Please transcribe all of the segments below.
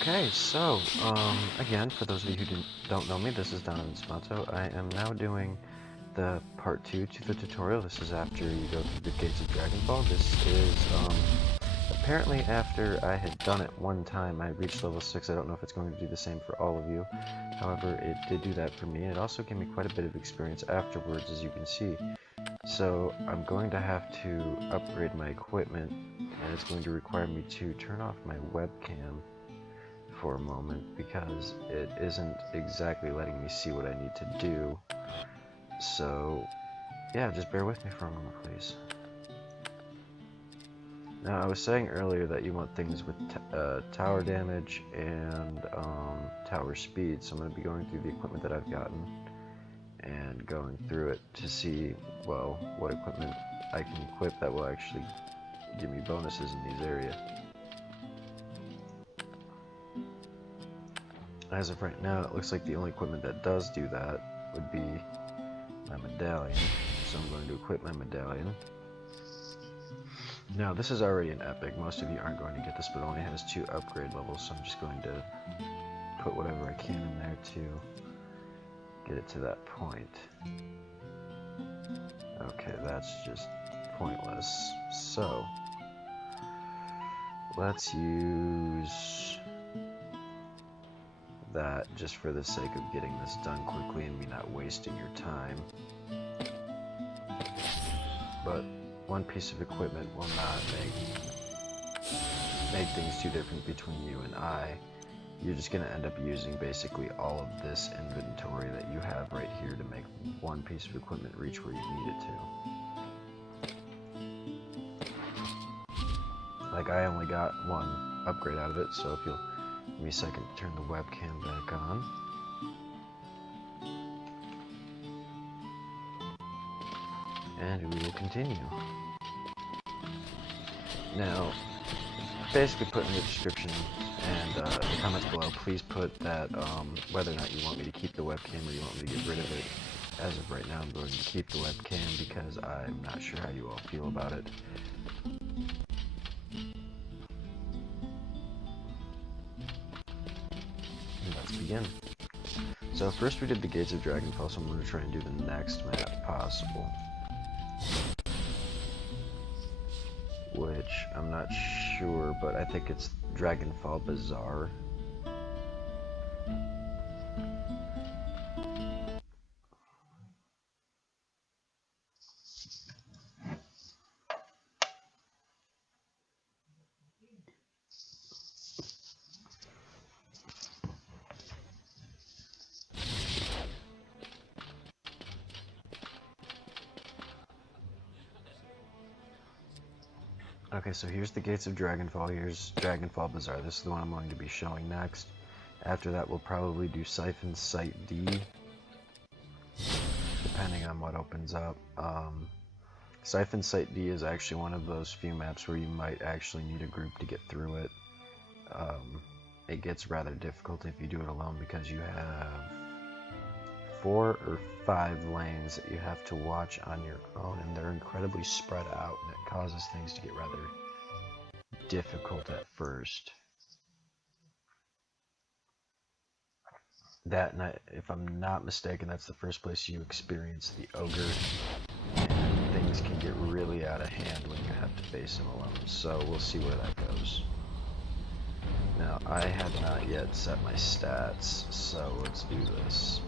Okay, so, again, for those of you who don't know me, this is Donovan Suvanto. I am now doing the part 2 to the tutorial. This is after you go through the gates of dragonfall. This is, apparently after I had done it one time, I reached level 6. I don't know if it's going to do the same for all of you. However, it did do that for me. It also gave me quite a bit of experience afterwards, as you can see. So, I'm going to have to upgrade my equipment, and it's going to require me to turn off my webcam for a moment because it isn't exactly letting me see what I need to do. So yeah, just bear with me for a moment, please. Now, I was saying earlier that you want things with tower damage and tower speed, so I'm going to be going through the equipment that I've gotten and going through it to see, well, what equipment I can equip that will actually give me bonuses in these areas. As of right now, it looks like the only equipment that does do that would be my medallion. So I'm going to equip my medallion. Now, this is already an epic. Most of you aren't going to get this, but it only has 2 upgrade levels, so I'm just going to put whatever I can in there to get it to that point. Okay, that's just pointless. So, let's use that just for the sake of getting this done quickly and me not wasting your time. But one piece of equipment will not make things too different between you and I. You're just going to end up using basically all of this inventory that you have right here to make one piece of equipment reach where you need it to. Like, I only got 1 upgrade out of it, so if you'll give me a second to turn the webcam back on. And we will continue. Now, basically put in the description and the comments below, please put that whether or not you want me to keep the webcam or you want me to get rid of it. As of right now, I'm going to keep the webcam because I'm not sure how you all feel about it. Let's begin. So first we did the gates of dragonfall, so I'm going to try and do the next map possible, which I'm not sure, but I think it's Dragonfall Bazaar. Okay, so here's the gates of Dragonfall, here's Dragonfall Bazaar. This is the one I'm going to be showing next. After that, we'll probably do Siphon Site D, depending on what opens up. Siphon Site D is actually one of those few maps where you might actually need a group to get through it. It gets rather difficult if you do it alone because you have 4 or 5 lanes that you have to watch on your own, and they're incredibly spread out, and it causes things to get rather difficult at first. That night, if I'm not mistaken, that's the first place you experience the ogre, and things can get really out of hand when you have to face him alone, so we'll see where that goes. Now, I have not yet set my stats, so let's do this.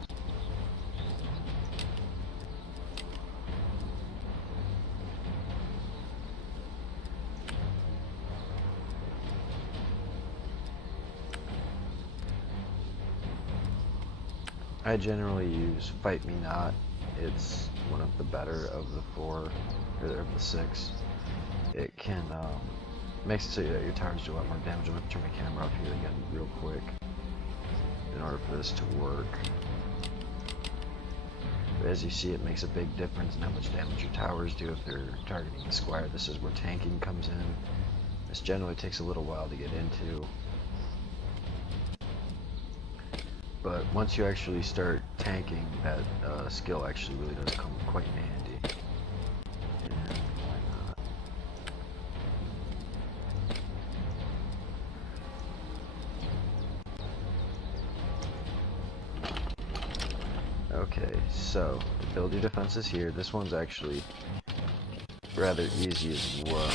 I generally use Fight Me Not. It's one of the better of the 4, or of the 6. It can, makes it so that your towers do a lot more damage. I'm going to turn my camera off here again real quick in order for this to work. But as you see, it makes a big difference in how much damage your towers do if they're targeting a squire. This is where tanking comes in. This generally takes a little while to get into, but once you actually start tanking, that skill actually really does come quite in handy. And why not? Okay, so build your defenses here. This one's actually rather easy as well.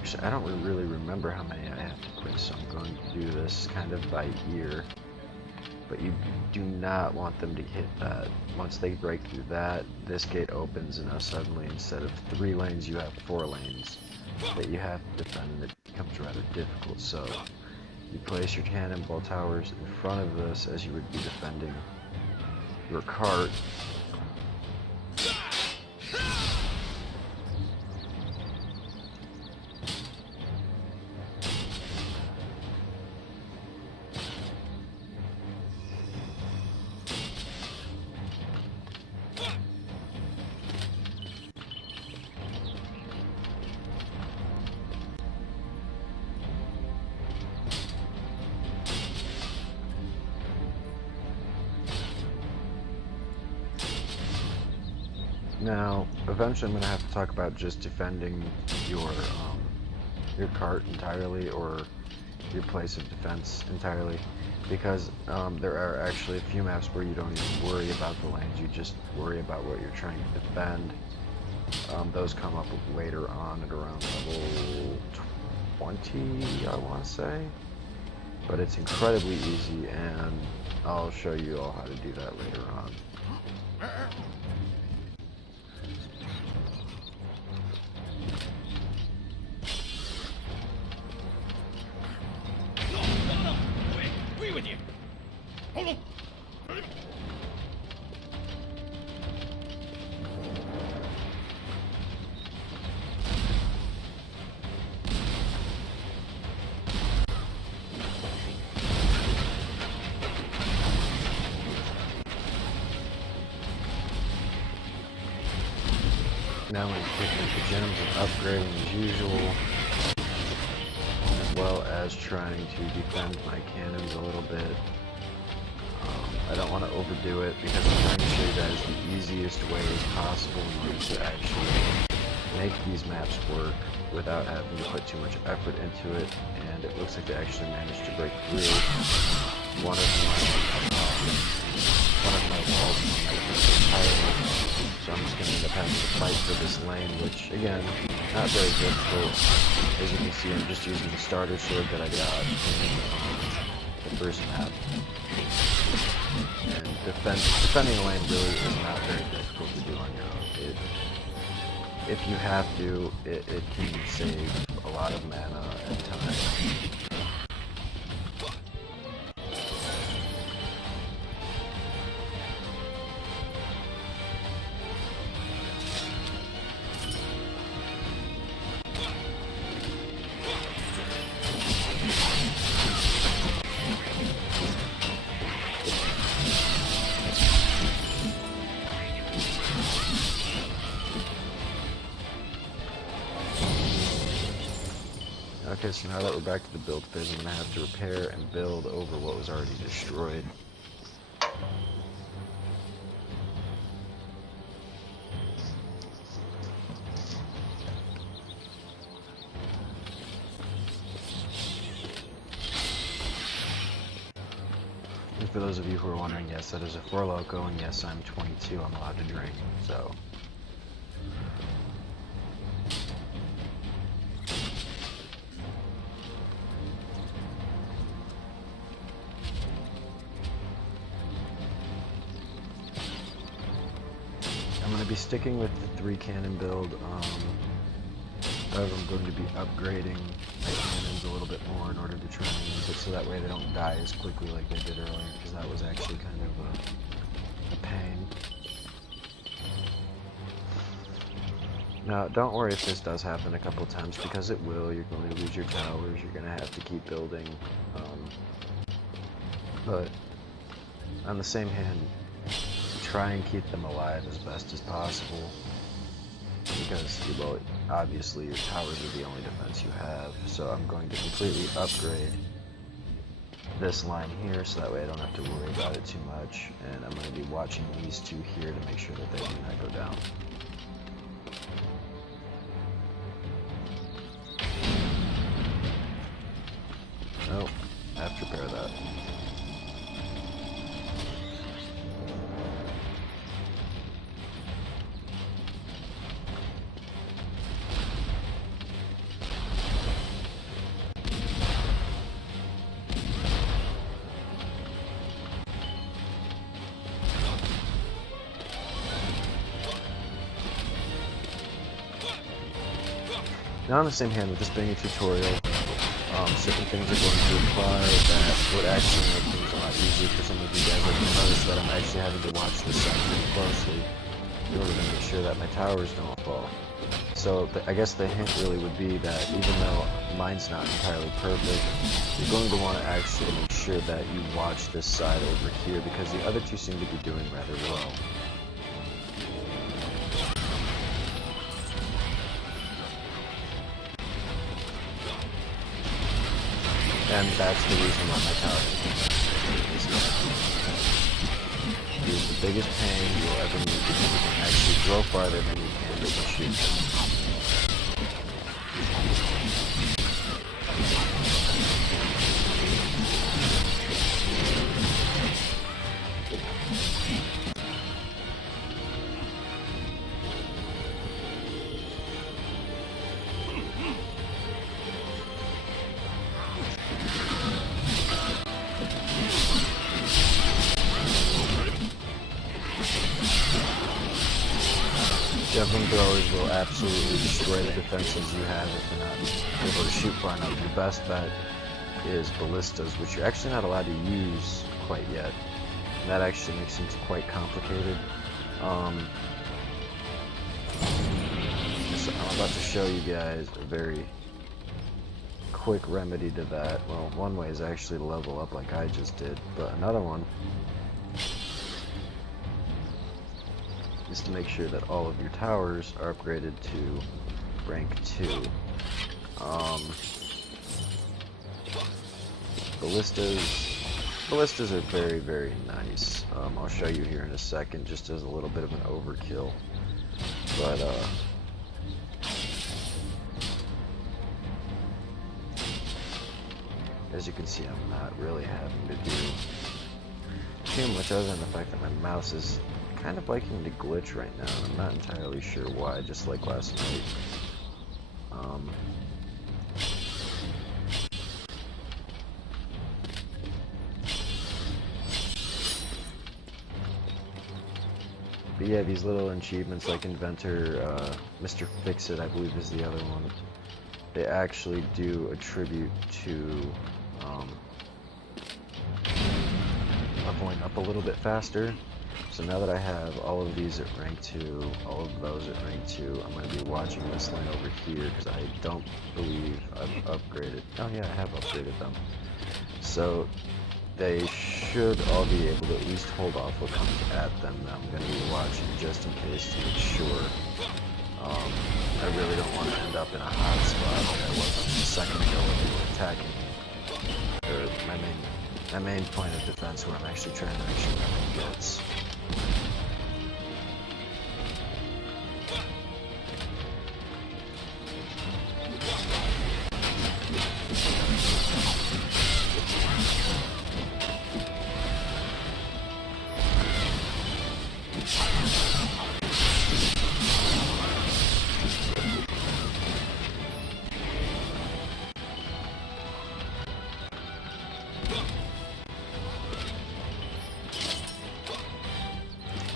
Actually, I don't really remember how many I have to place, so I'm going to do this kind of by ear. But you do not want them to hit that. Once they break through that, this gate opens, and now suddenly, instead of 3 lanes, you have 4 lanes that you have to defend, and it becomes rather difficult. So you place your cannonball towers in front of this as you would be defending your cart. Now, eventually I'm going to have to talk about just defending your cart entirely, or your place of defense entirely, because there are actually a few maps where you don't even worry about the lanes, you just worry about what you're trying to defend. Those come up later on at around level 20, I want to say, but it's incredibly easy, and I'll show you all how to do that later on. Now I'm picking up the gems and upgrading as usual, as well as trying to defend my cannons a little bit. I don't want to overdo it because I'm trying to show you guys the easiest ways possible in order to actually make these maps work without having to put too much effort into it, and it looks like they actually managed to break through one of my walls entirely. So I'm just going to end up having to fight for this lane, which, again, not very difficult. As you can see, I'm just using the starter sword that I got in the first map. And defending a lane really is not very difficult to do on your own. If you have to, it can save a lot of mana and time. Okay, so now that we're back to the build phase, I'm going to have to repair and build over what was already destroyed. And for those of you who are wondering, yes, that is a 4 Loco, and yes, I'm 22, I'm allowed to drink, so... I'm going to be sticking with the 3 cannon build. However, I'm going to be upgrading my cannons a little bit more in order to try and use it so that way they don't die as quickly like they did earlier, because that was actually kind of a pain. Now, don't worry if this does happen a couple times, because it will. You're going to lose your towers, you're going to have to keep building. But on the same hand, try and keep them alive as best as possible, because, well, obviously your towers are the only defense you have. So I'm going to completely upgrade this line here so that way I don't have to worry about it too much, and I'm going to be watching these 2 here to make sure that they do not go down. Nope. I have to repair that. Now on the same hand, with this being a tutorial, certain things are going to apply that would actually make things a lot easier for some of you guys. Like, you'll notice that I'm actually having to watch this side pretty closely in order to make sure that my towers don't fall. So I guess the hint really would be that even though mine's not entirely perfect, you're going to want to actually make sure that you watch this side over here, because the other two seem to be doing rather well. And that's the reason why my tower is the biggest pain you'll ever meet, because you can actually throw farther than you can with a shoot. Javelin throwers will absolutely destroy the defenses you have if you're not able to shoot far enough. Your best bet is ballistas, which you're actually not allowed to use quite yet. And that actually makes things quite complicated. I'm about to show you guys a very quick remedy to that. Well, one way is actually to level up like I just did, but another one is to make sure that all of your towers are upgraded to rank 2. Ballistas are very, very nice. I'll show you here in a second, just as a little bit of an overkill. But as you can see, I'm not really having to do too much other than the fact that my mouse is kind of liking to glitch right now, and I'm not entirely sure why, just like last night. But yeah, these little achievements like Inventor, Mr. Fix-It, I believe is the other one, they actually do attribute to leveling up a little bit faster. So now that I have all of these at rank 2, all of those at rank 2, I'm going to be watching this line over here, because I don't believe I've upgraded. Oh yeah, I have upgraded them. So they should all be able to at least hold off what comes at them. I'm going to be watching just in case to make sure. I really don't want to end up in a hot spot like I was a second ago when they were attacking me. Or my main point of defense, where I'm actually trying to make sure no one gets.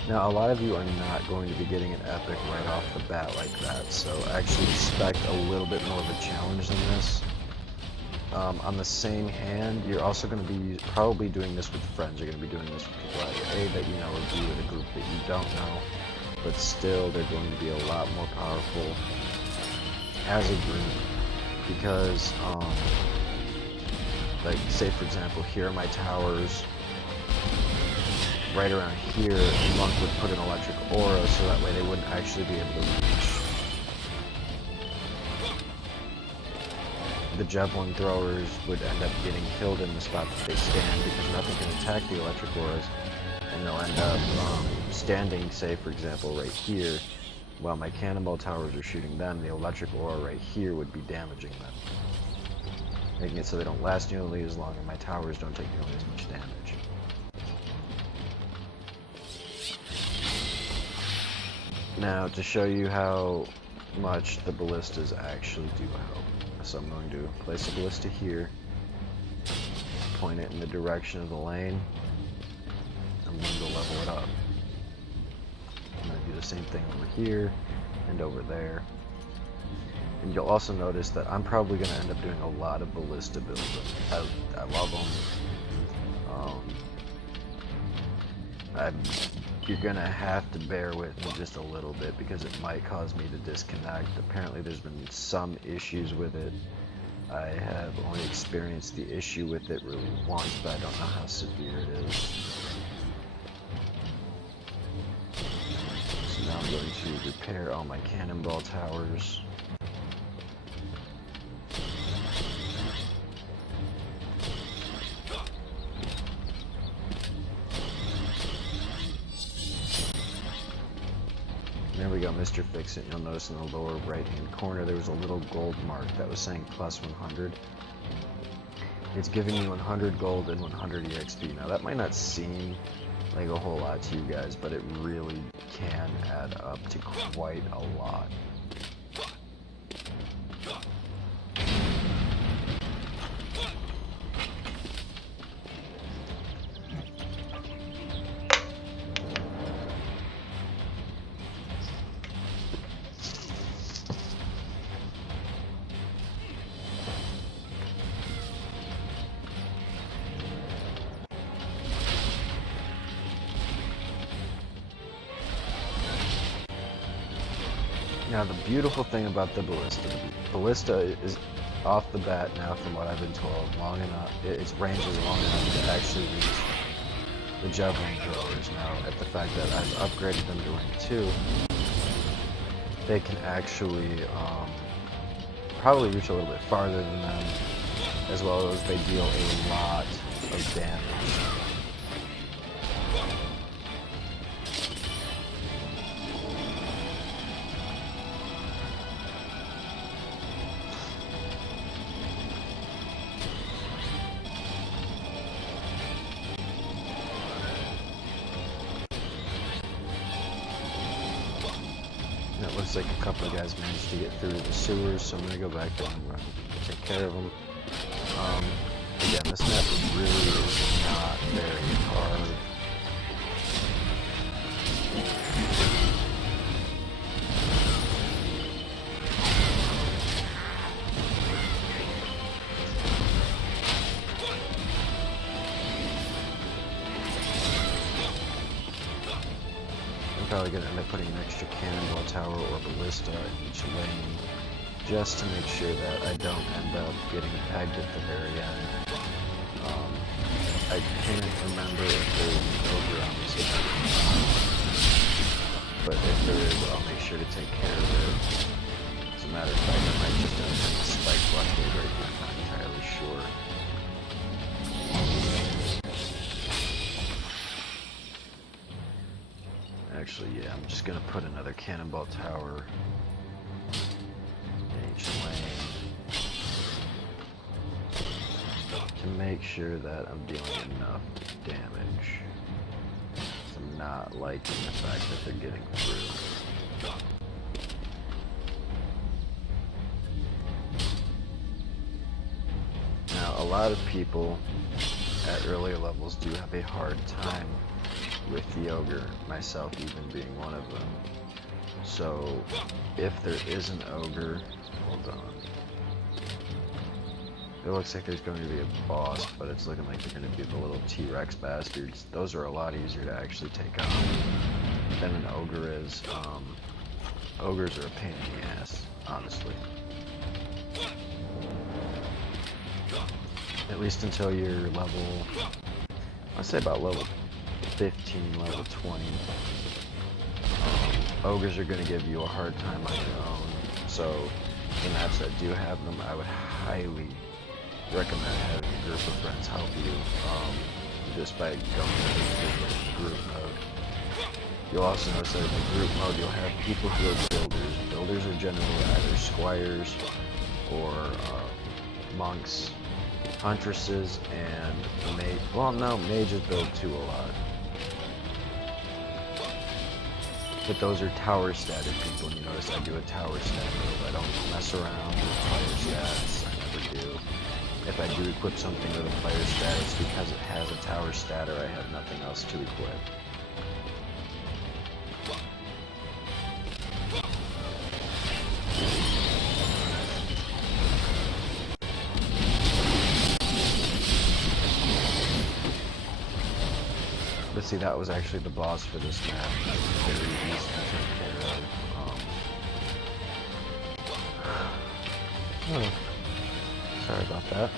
Now, a lot of you are not going to be getting an epic right off the bat like that, so actually expect a little bit more of a challenge than this. On the same hand, you're also going to be probably doing this with friends. You're going to be doing this with people either A, that you know, or B, with a group that you don't know, but still they're going to be a lot more powerful as a group, because, like, say for example, here are my towers. Right around here, Monk would put an electric aura, so that way they wouldn't actually be able to reach. The javelin throwers would end up getting killed in the spot that they stand, because nothing can attack the electric auras, and they'll end up standing, say for example, right here, while my cannonball towers are shooting them. The electric aura right here would be damaging them. making it so they don't last nearly as long and my towers don't take nearly as much damage. Now, to show you how much the ballistas actually do help, so I'm going to place a ballista here, point it in the direction of the lane. I'm going to level it up. I'm going to do the same thing over here and over there. And you'll also notice that I'm probably going to end up doing a lot of ballista builds. I love them. You're going to have to bear with me just a little bit because it might cause me to disconnect. Apparently there's been some issues with it. I have only experienced the issue with it really once, but I don't know how severe it is. So now I'm going to repair all my cannonball towers. There we go, Mr. Fix-It. You'll notice in the lower right-hand corner there was a little gold mark that was saying plus 100. It's giving me 100 gold and 100 EXP. Now that might not seem like a whole lot to you guys, but it really can add up to quite a lot. Now the beautiful thing about the ballista is off the bat now, from what I've been told, long enough, its range is long enough to actually reach the javelin throwers. Now, at the fact that I've upgraded them to rank 2, they can actually probably reach a little bit farther than them, as well as they deal a lot of damage. It looks like a couple of guys managed to get through the sewers, so I'm going to go back there and take care of them. Again, this map really is not very hard. I'm probably going to end up putting an extra cannonball tower or ballista in each lane, just to make sure that I don't end up getting pegged at the very end. I can't remember if there's an ogre on this map, but if there is, I'll make sure to take care of it. As a matter of fact, I might just end up with a spike blockade right now, I'm not entirely sure. Actually, yeah, I'm just gonna put another cannonball tower in each lane to make sure that I'm dealing enough damage. I'm not liking the fact that they're getting through. Now, a lot of people at earlier levels do have a hard time with the ogre, myself even being one of them. So if there is an ogre, hold on. It looks like there's going to be a boss, but it's looking like they're going to be the little T-Rex bastards. Those are a lot easier to actually take on than an ogre is. Ogres are a pain in the ass, honestly. At least until you're level, I'd say about level 15, level 20. Ogres are going to give you a hard time on your own, so the maps that do have them, I would highly recommend having a group of friends help you, just by going to the group mode. You'll also notice that in the group mode, you'll have people who are builders. Builders are generally either squires or monks, huntresses, and mage. Well, no, mages build too a lot. But those are tower statted people. You notice I do a tower stat build. I don't mess around with player stats. I never do. If I do equip something with a player stat, it's because it has a tower stat or I have nothing else to equip. But see, that was actually the boss for this map. Very easy to take care of. Oh, sorry about that.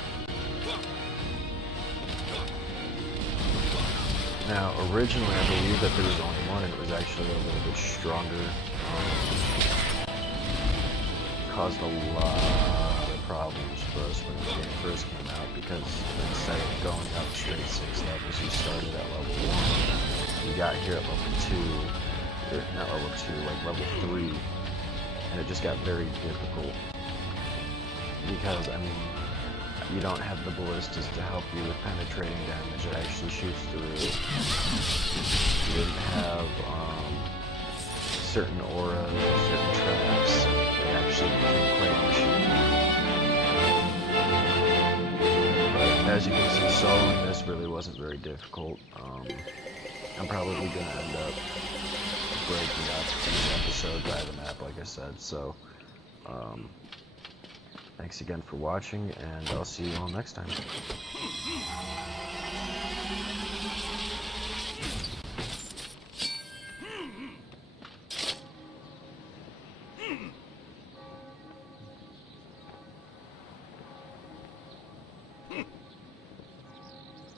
Now, originally I believe that there was only one, and it was actually a little bit stronger. Caused a lot of problems for us when the game first came out, because instead of going up straight 6 levels, you started at level 1. You got here at level 2, or not level 2, like level 3, and it just got very difficult. Because, I mean, you don't have the ballistas to help you with penetrating damage. It actually shoots through. You didn't have certain auras, certain traps. It actually became quite an issue. But as you can see, soloing this really wasn't very difficult. I'm probably going to end up breaking up each episode by the map, like I said. So, thanks again for watching, and I'll see you all next time.